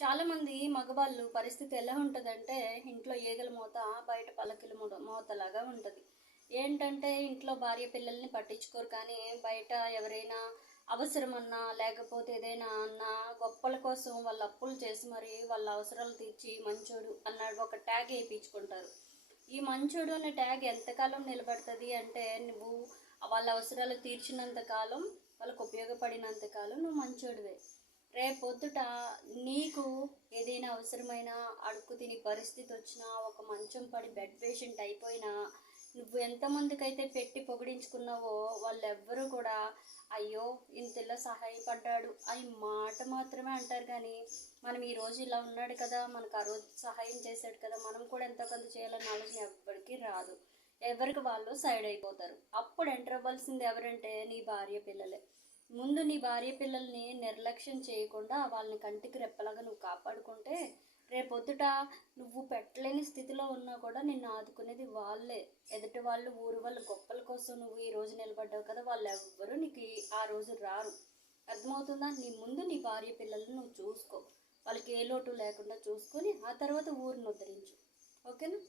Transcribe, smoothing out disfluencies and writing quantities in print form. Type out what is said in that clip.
చాలామంది మగవాళ్ళు పరిస్థితి ఎలా ఉంటుందంటే ఇంట్లో ఈగల మూత బయట పల్లకిల మూతలాగా ఉంటుంది. ఏంటంటే ఇంట్లో భార్య పిల్లల్ని పట్టించుకోరు, కానీ బయట ఎవరైనా అవసరమన్నా లేకపోతే ఏదైనా అన్నా గొప్పల కోసం వాళ్ళ అప్పులు చేసి మరి వాళ్ళ అవసరాలు తీర్చి మంచోడు అన్నాడు ఒక ట్యాగ్ వేయించుకుంటారు. ఈ మంచోడు అనే ట్యాగ్ ఎంతకాలం నిలబడుతుంది అంటే, నువ్వు వాళ్ళ అవసరాలు తీర్చినంత కాలం, వాళ్ళకు ఉపయోగపడినంత కాలం నువ్వు మంచోడివే. రేపొద్దుట నీకు ఏదైనా అవసరమైన అడుక్కు తిని పరిస్థితి వచ్చినా, ఒక మంచం పడి బెడ్ పేషెంట్ అయిపోయినా, నువ్వు ఎంతమందికైతే పెట్టి పొగిడించుకున్నావో వాళ్ళెవ్వరూ కూడా అయ్యో ఇంతలా సహాయపడ్డాడు అని మాట మాత్రమే అంటారు. కానీ మనం ఈరోజు ఇలా ఉన్నాడు కదా, మనకు ఆ రోజు సహాయం చేశాడు కదా, మనం కూడా ఎంతో కొంత చేయాలన్న ఆలోచన ఎవ్వరికీ రాదు. ఎవరికి వాళ్ళు సైడ్ అయిపోతారు. అప్పుడు ఎంటర్ అవ్వాల్సింది ఎవరంటే నీ భార్య పిల్లలే. ముందు నీ భార్య పిల్లల్ని నిర్లక్ష్యం చేయకుండా వాళ్ళని కంటికి రెప్పలాగా నువ్వు కాపాడుకుంటే, రేపొద్దుట నువ్వు పెట్టలేని స్థితిలో ఉన్నా కూడా నిన్ను ఆదుకునేది వాళ్ళే. ఎదుటి వాళ్ళు, ఊరు వాళ్ళు గొప్పల కోసం నువ్వు ఈ రోజు నిలబడ్డావు కదా, వాళ్ళు ఎవ్వరూ నీకు ఆ రోజు రారు. అర్థమవుతుందా? నీ ముందు నీ భార్య పిల్లల్ని నువ్వు చూసుకో, వాళ్ళకి ఏ లోటు లేకుండా చూసుకొని ఆ తర్వాత ఊరిని ఉద్ధరించు. ఓకేనా?